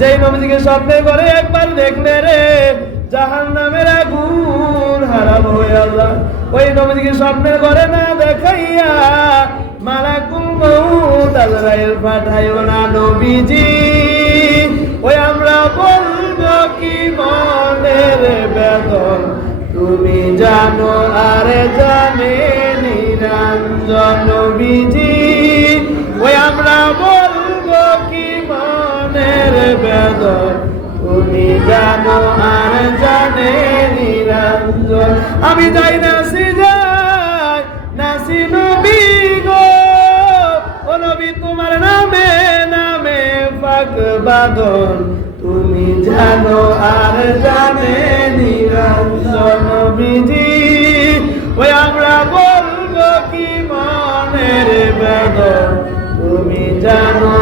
যেই নবীজিকে স্বপ্নে করে একবার দেখলে রে জাহান নামের আগুন হারাম হয়ে আল্লাহ। ওই নবীজিকে স্বপ্নের করে না দেখাইয়া মালাকুল মউত আজরাইল পাঠাইও না নবীজি। ওই আমরা বলব কি মনের বেদন, তুমি জানো আর জানে নিরঞ্জন নবীজি। ওই আমরা বলব কি মনের বেদন তুমি জানো আর জানে নিরঞ্জন আমি যাই নাসি যাই নাসি নবী গো। ও নবী, তোমার নামে নামে পাক বাদন তুমি জানো আর জানে নিরঞ্জন নবীজি। ওই আমরা বলব কি মনের বেদন তুমি জানো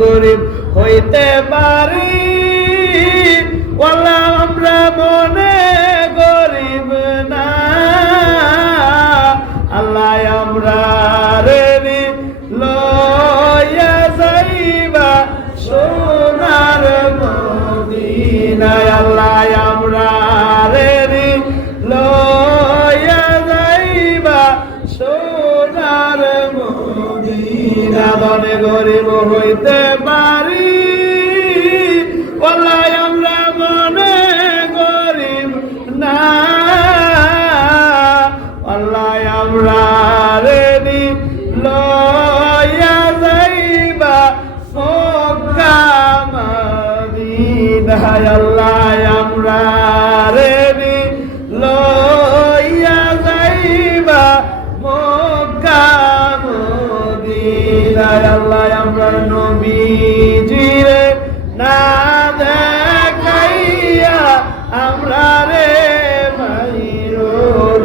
গরিব হইতে পারি। ওলা আমরা মনে গরিব না। আল্লাহ আমরা রে লয়া সোনার মদিনায়। আল্লাহ আমরা রে লয়া সোনার বনে গরিব হইতে পারি। ওলাই আমরা মনে গরিব না। আল্লাহ আমরা রেডি লয়া যাইবা মক্কা, মদিনায়। আল্লাহ আমরা রেডি আমরা নবীজিরে না দেখাইয়া আমরা রে মাইরো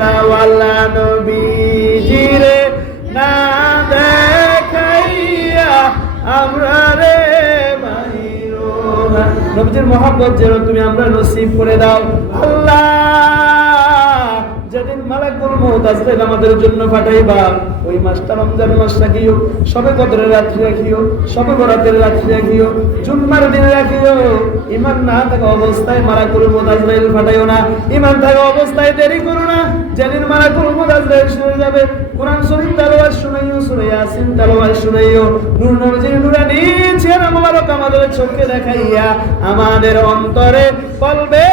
না ওয়াল্লা নবীজিরে না দেখাইয়া আমরা রে মাইরো নবীজির মহব্বত যেন তুমি আমরা নসিব করে দাও। আল্লাহ মউত আজরাইল আমাদের জন্য পাঠাইবা। ওই মাসটা রমজান মাস রাখিও, সবে কদরের রাত্রি রাখিও, সবে বরাতের রাত্রি রাখিও, জুম্মার দিন রাখিও। ইমান না থাকা অবস্থায় মালাকুল মউত আজরাইল পাঠাইও না। ইমান থাকা অবস্থায় দেরি করো না। যেদিন মালাকুল মউত আজরাইল শুনে যাবে, কোরআন শরীফ তেলাওয়াত শুনাইও, সূরা ইয়াসিন তেলাওয়াত শুনাইও। নূর নবীজির নুরানি চেহারা মোবারক আমাদের চোখে দেখাইয়া আমাদের অন্তরে কলবে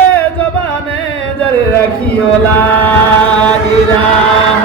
রাখিও লা ইলাহা